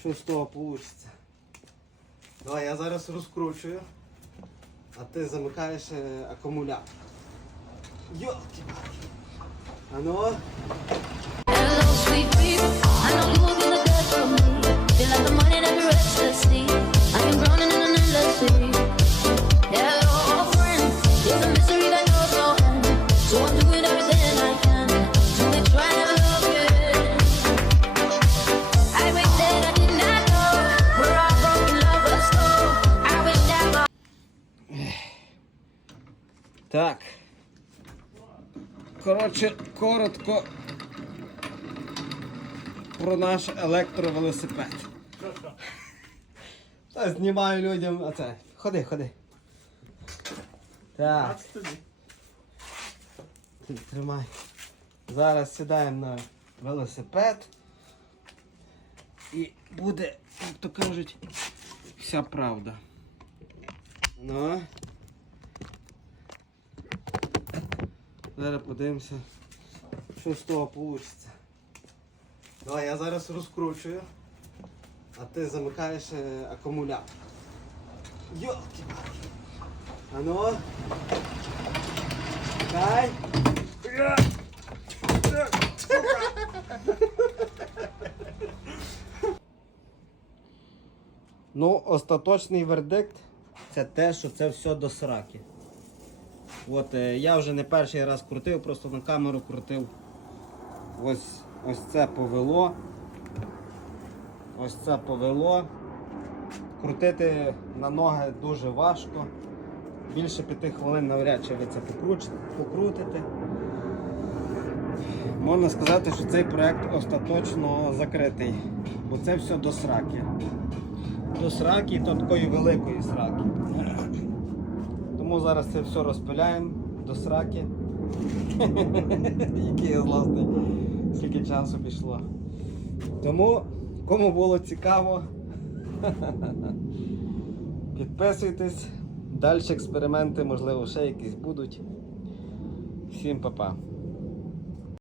що з того вийде. Давай я зараз розкручую, а ти замикаєш е, акумулятор. Йолки. А ну. Так. Коротше, коротко про наш електровелосипед. Та знімаю людям. А це. Ходи, ходи. Так. Тримай. Зараз сідаємо на велосипед. І буде, як то кажуть, вся правда. Ну. Зараз подивимося, що з того вийде. Давай я зараз розкручую, а ти замикаєш е, акумулятор. Йолки. А ну. Дай. Ну, остаточний вердикт це те, що це все до сраки. От е, я вже не перший раз крутив, просто на камеру крутив. Ось, ось це повело. Ось це повело. Крутити на ноги дуже важко. Більше п'яти хвилин навряд чи ви це покрутите. Можна сказати, що цей проект остаточно закритий, бо це все до сраки. До сраки то такої великої сраки. Тому зараз це все розпиляємо до сраки. Який я злосний, скільки часу пішло. Тому, кому було цікаво, підписуйтесь. Далі експерименти, можливо, ще якісь будуть. Всім па-па.